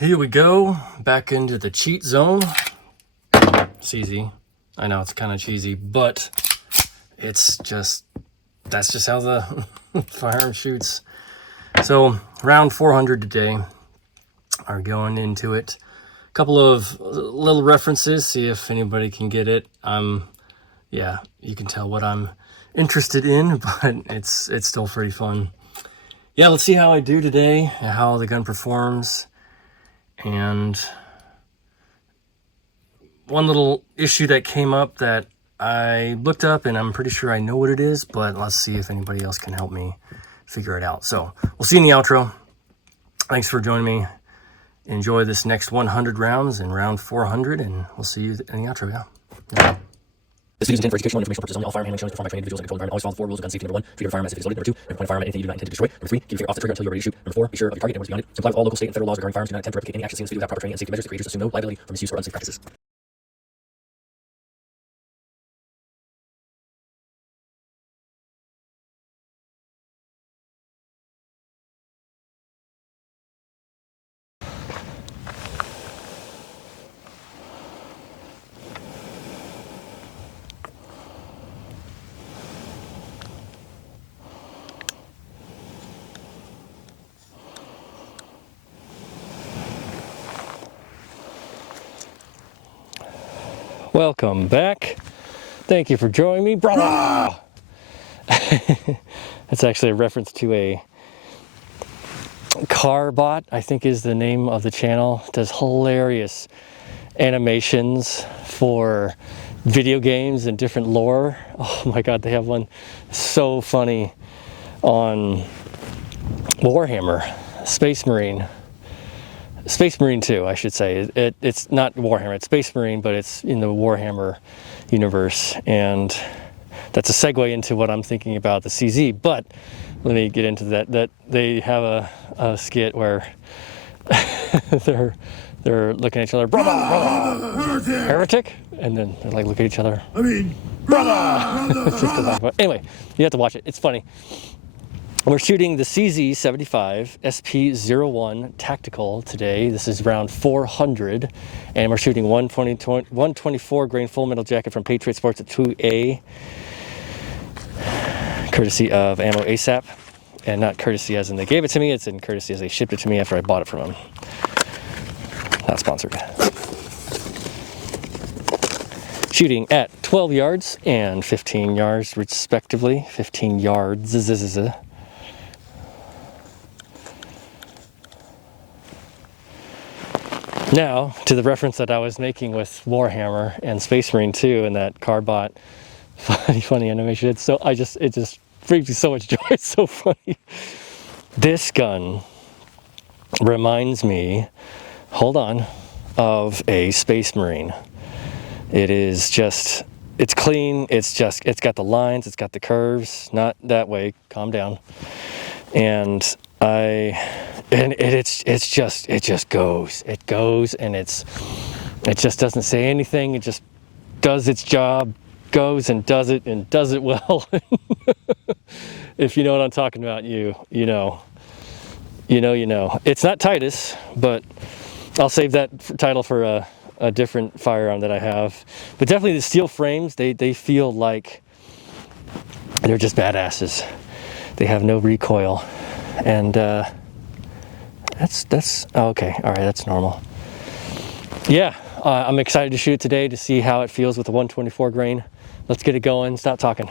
Here we go, back into the cheat zone. It's easy. I know it's kind of cheesy, but it's just, that's just how the firearm shoots. So round 400 today, are going into it. A couple of little references, see if anybody can get it. Yeah, you can tell what I'm interested in, but it's still pretty fun. Yeah, let's see how I do today, how the gun performs. And one little issue that came up that I looked up, and I'm pretty sure I know what it is, but let's see if anybody else can help me figure it out. So we'll see you in the outro. Thanks for joining me. Enjoy this next 100 rounds in round 400, and we'll see you in the outro. Yeah. This video is intended for educational and informational purposes only. All firearm handling shown is performed by trained individuals in a controlled environment. Always follow the 4 rules of gun safety. Number 1, treat your firearm as if it is loaded. Number 2, never point a firearm at anything you do not intend to destroy. Number 3, keep your finger off the trigger until you're ready to shoot. Number 4, be sure of your target and what's beyond it. Comply with all local, state, and federal laws regarding firearms. Do not attempt to replicate any action seen in this video without proper training and safety measures. The creators assume no liability for misuse or unsafe practices. Welcome back. Thank you for joining me, brother. That's actually a reference to a car bot, I think is the name of the channel. It does hilarious animations for video games and different lore. Oh my god, they have one so funny on Warhammer, Space Marine 2, I should say. It's not Warhammer, it's Space Marine, but it's in the Warhammer universe. And that's a segue into what I'm thinking about the CZ. But let me get into that they have a skit where they're looking at each other, brother, heretic, and then they're like, look at each other, brother. It's just a laugh. Anyway, you have to watch it. It's funny. We're shooting the CZ75 SP-01 tactical today. This is round 400, and we're shooting 124 grain full metal jacket from Patriot Sports at 2A, courtesy of Ammo ASAP, and not courtesy as in they gave it to me, it's in courtesy as they shipped it to me after I bought it from them. Not sponsored. Shooting at 12 yards and 15 yards respectively. 15 yards. Now, to the reference that I was making with Warhammer and Space Marine 2 and that car bot funny animation. It just brings me so much joy. It's so funny. This gun reminds me, hold on, of a Space Marine. It is just, it's clean, it's got the lines, it's got the curves, not that way, calm down. And it just goes, and it just doesn't say anything. It just does its job, goes and does it well. If you know what I'm talking about, you know. It's not Titus, but I'll save that title for a different firearm that I have. But definitely the steel frames, they feel like they're just badasses. They have no recoil, and that's okay. All right, that's normal. Yeah, I'm excited to shoot it today to see how it feels with the 124 grain. Let's get it going. Stop talking.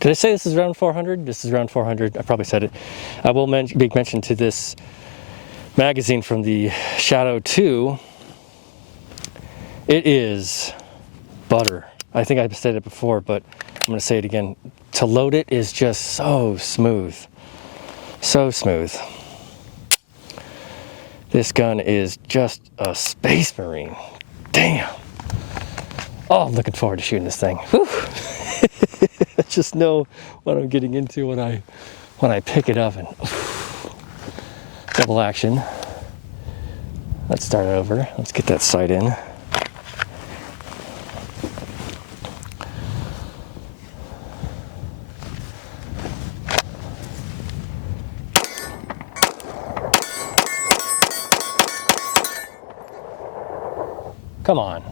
Did I say this is round 400? This is round 400. I probably said it. I will make mention to this magazine from the Shadow 2. It is butter. I think I've said it before, but I'm going to say it again. To load it is just so smooth. So smooth. This gun is just a Space Marine. Damn. Oh, I'm looking forward to shooting this thing. Whew. I just know what I'm getting into when I pick it up, and double action. Let's start over. Let's get that sight in. Come on.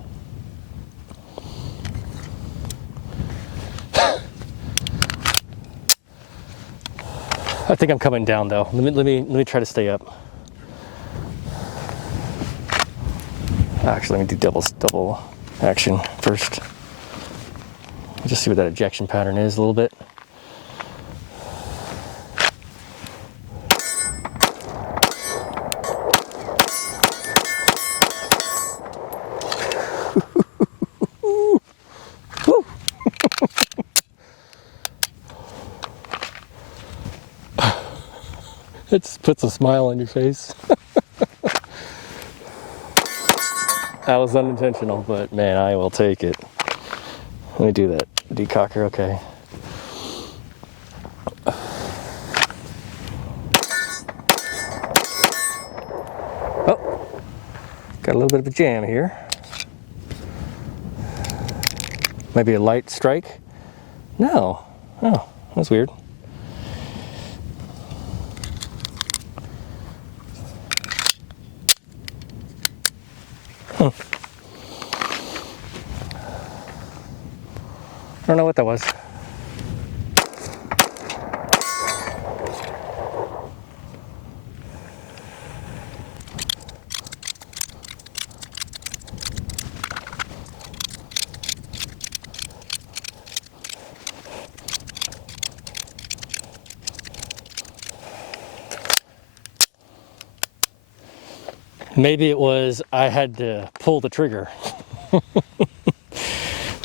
I think I'm coming down though. Let me try to stay up. Actually, let me do double action first. Just see what that ejection pattern is a little bit. It just puts a smile on your face. That was unintentional, but man, I will take it. Let me do that. Decocker, okay. Oh, got a little bit of a jam here. Maybe a light strike? No. Oh, that's weird. I don't know what that was. Maybe it was I had to pull the trigger.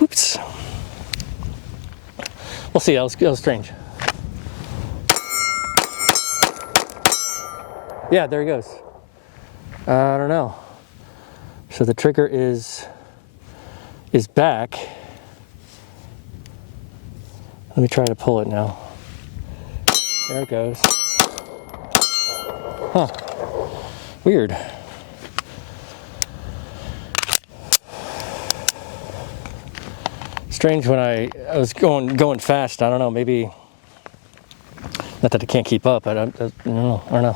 Oops. We'll see. That was strange. Yeah, there he goes. I don't know. So the trigger is back. Let me try to pull it now. There it goes. Huh. Weird. Strange when I was going fast. I don't know, maybe, not that I can't keep up, but I don't know.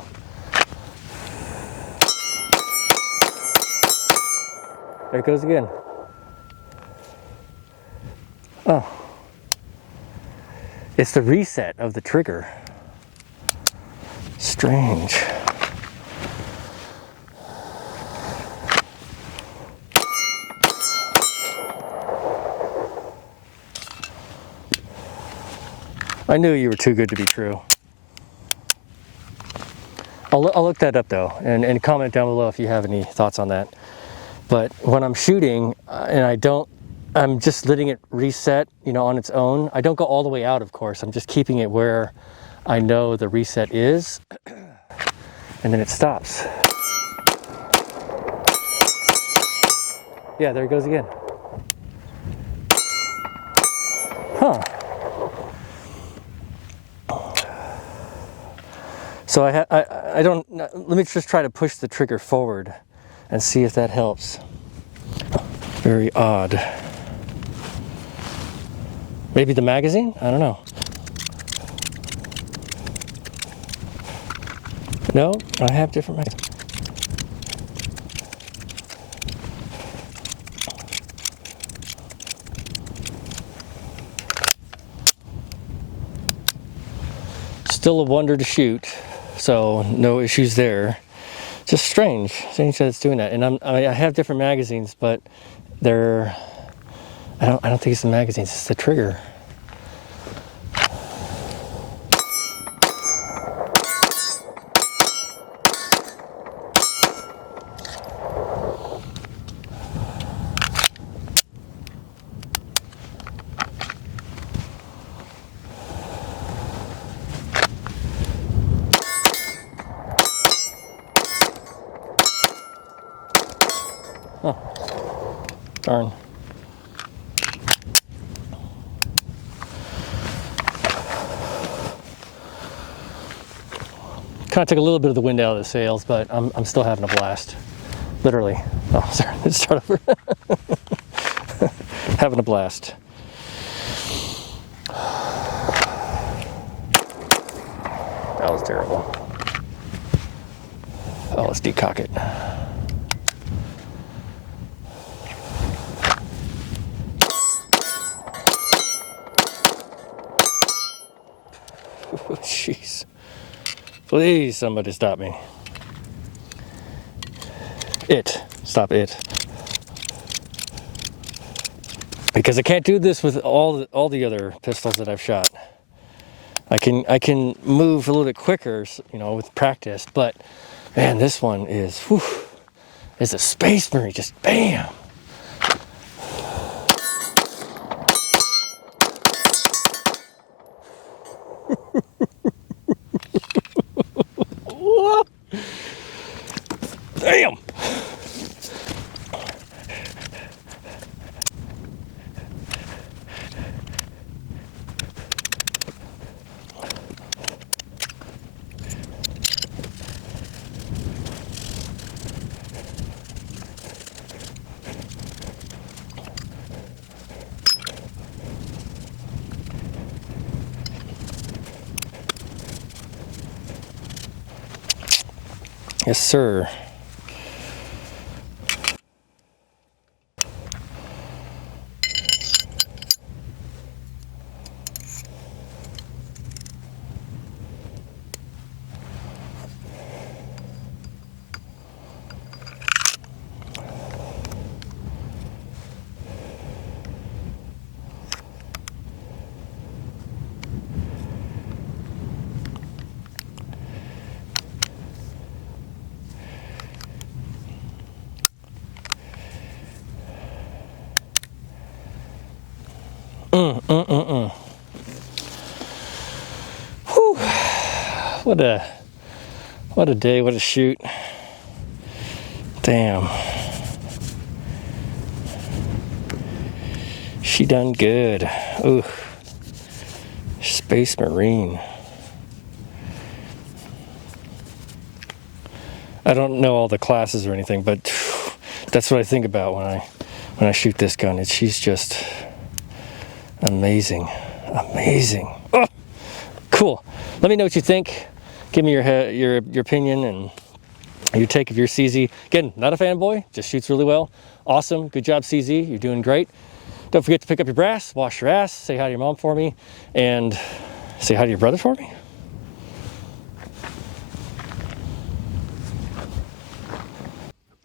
There it goes again. Oh. It's the reset of the trigger. Strange. I knew you were too good to be true. I'll look that up though, and comment down below if you have any thoughts on that. But when I'm shooting and I'm just letting it reset, on its own. I don't go all the way out, of course. I'm just keeping it where I know the reset is, and then it stops. Yeah, there it goes again. Huh. So I don't, let me just try to push the trigger forward and see if that helps. Very odd. Maybe the magazine? I don't know. No, I have different magazines. Still a wonder to shoot. So no issues there. Just strange that it's doing that. And I have different magazines, but I don't think it's the magazines. It's the trigger. Oh, darn. Kind of took a little bit of the wind out of the sails, but I'm still having a blast. literally. Oh, sorry, let's start over. Having a blast. That was terrible. Oh, let's decock it. Jeez. Please, somebody stop me. Stop it. Because I can't do this with all the other pistols that I've shot. I can move a little bit quicker, you know, with practice, but man, this one is, whew, it's a Space Marine, just bam. Damn. Yes, sir. Whew. What a day, what a shoot. Damn. She done good. Ooh. Space Marine. I don't know all the classes or anything, but that's what I think about when I shoot this gun. She's just amazing. Amazing. Oh, cool. Let me know what you think. Give me your opinion and your take of your CZ. Again, not a fanboy, just shoots really well. Awesome. Good job, CZ. You're doing great. Don't forget to pick up your brass, wash your ass, say hi to your mom for me, and say hi to your brother for me.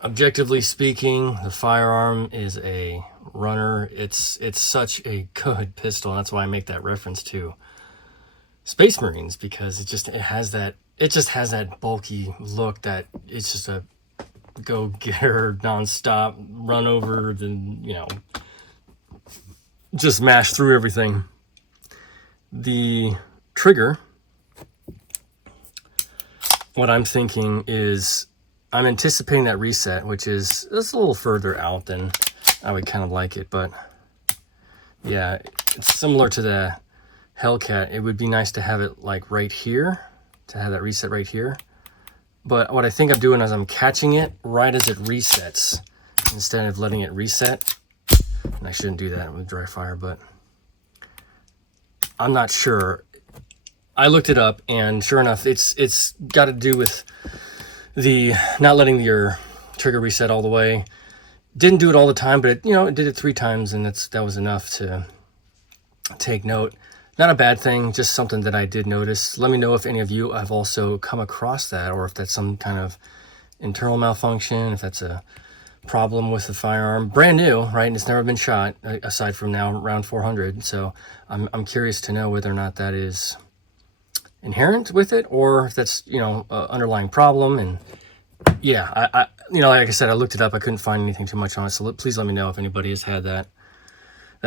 Objectively speaking, the firearm is a runner. It's such a good pistol, and that's why I make that reference to Space Marines, because it just has that bulky look that it's just a go-getter, non-stop, run over, then, you know, just mash through everything. The trigger, what I'm thinking is, I'm anticipating that reset, which is a little further out than I would kind of like it, but yeah, it's similar to the Hellcat. It would be nice to have it like right here, to have that reset right here. But what I think I'm doing is I'm catching it right as it resets, instead of letting it reset. And I shouldn't do that with dry fire, but I'm not sure. I looked it up, and sure enough, it's got to do with the not letting your trigger reset all the way. Didn't do it all the time, but it did it 3 times, and that was enough to take note. Not a bad thing, just something that I did notice. Let me know if any of you have also come across that, or if that's some kind of internal malfunction, if that's a problem with the firearm. Brand new, right? And it's never been shot, aside from now around 400. So I'm curious to know whether or not that is inherent with it, or if that's underlying problem. And yeah, I like I said, I looked it up. I couldn't find anything too much on it. So please let me know if anybody has had that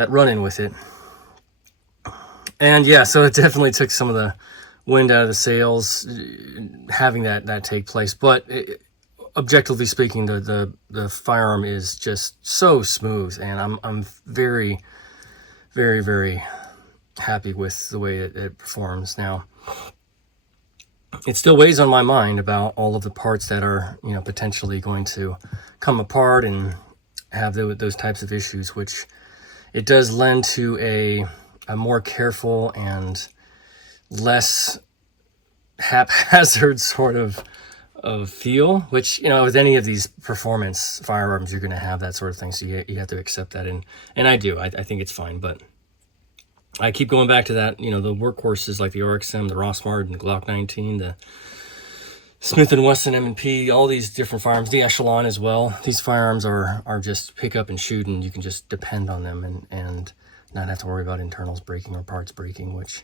run-in with it. And yeah, so it definitely took some of the wind out of the sails having that take place. But objectively speaking, the firearm is just so smooth, and I'm very, very, very happy with the way it performs. Now, it still weighs on my mind about all of the parts that are, you know, potentially going to come apart and have those types of issues, which it does lend to a more careful and less haphazard sort of feel, which, you know, with any of these performance firearms, you're going to have that sort of thing. So you have to accept that. And I do, I think it's fine, but I keep going back to that, you know, the workhorses like the RXM, the Rossmart, and the Glock 19, the Smith & Wesson M&P, all these different firearms, the Echelon as well. These firearms are just pick up and shoot, and you can just depend on them and not have to worry about internals breaking or parts breaking, which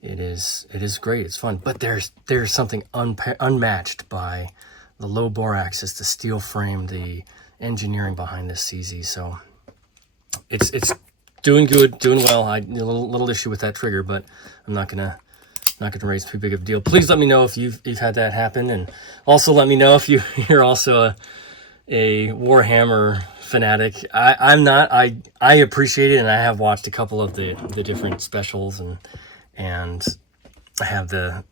it is great. It's fun. But there's something unmatched by the low bore axis, the steel frame, the engineering behind this CZ. So it's doing good, doing well. I a little issue with that trigger, but I'm not gonna raise too big of a deal. Please let me know if you've had that happen, and also let me know if you're also a Warhammer fanatic. I'm not. I appreciate it, and I have watched a couple of the different specials, and I have the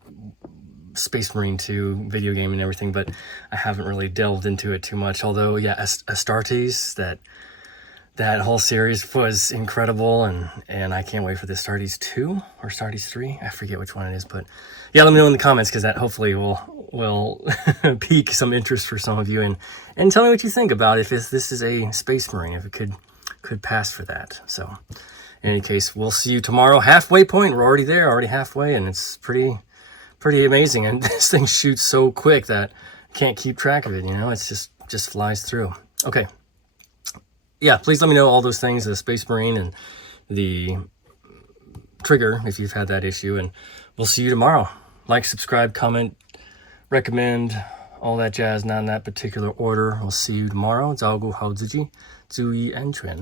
Space Marine 2 video game and everything, but I haven't really delved into it too much. Although, yeah, Astartes, that whole series was incredible, and I can't wait for the Astartes 2 or Astartes 3. I forget which one it is, but yeah, let me know in the comments, because that hopefully will pique some interest for some of you, and tell me what you think about if this is a Space Marine, if it could pass for that. So in any case, we'll see you tomorrow. Halfway point, we're already there, already halfway, and it's pretty amazing. And this thing shoots so quick that I can't keep track of it, you know, it's just flies through. Okay. Yeah, please let me know all those things, the Space Marine and the trigger, if you've had that issue, and we'll see you tomorrow. Like, subscribe, comment, recommend, all that jazz, not in that particular order. We'll see you tomorrow. 照顾好自己，注意安全。